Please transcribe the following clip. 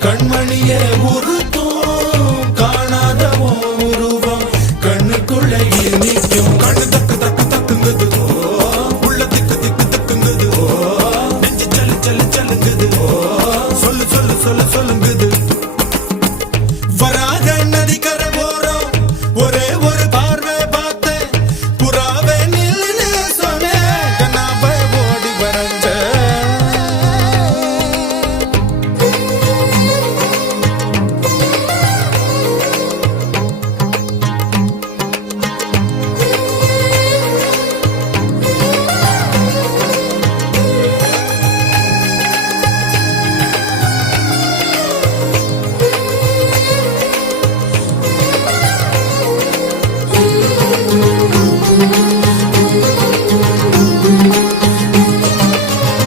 கண்மணிய உருத்தோம் காணாத உருவம். கண்ணுக்குள்ள நிற்கும். கண்ணு தக்கு தக்கு தக்குங்குது. உள்ள திக்கு திக்கு தக்குங்குது. நெஞ்சு சல்லு சல்லு சல்லுங்குது சொல்லு சொல்லு சொல்ல சொல்லுங்குது.